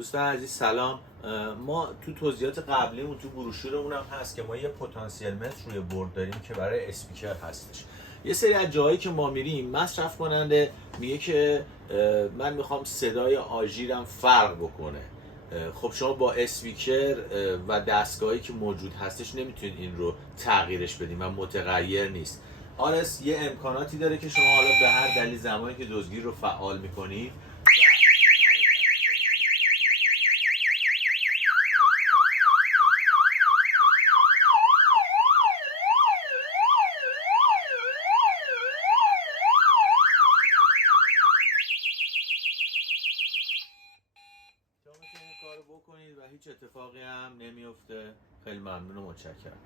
دوستان عزیز سلام. ما تو توضیحات قبلیمون تو بروشورمون هم هست که ما یه پتانسیل متر روی بورد داریم که برای اسپیکر هستش. یه سری از جاهایی که ما میریم مصرف کننده میگه که من میخوام صدای آژیرم فرق بکنه. خب شما با اسپیکر و دستگاهی که موجود هستش نمیتونید این رو تغییرش بدین و متغیر نیست. آرس یه امکاناتی داره که شما حالا به هر دلیل زمانی که دزدگیر رو فعال میکنید شما میتونید کارو بکنید و هیچ اتفاقی هم نمیفته. خیلی ممنون و متشکرم.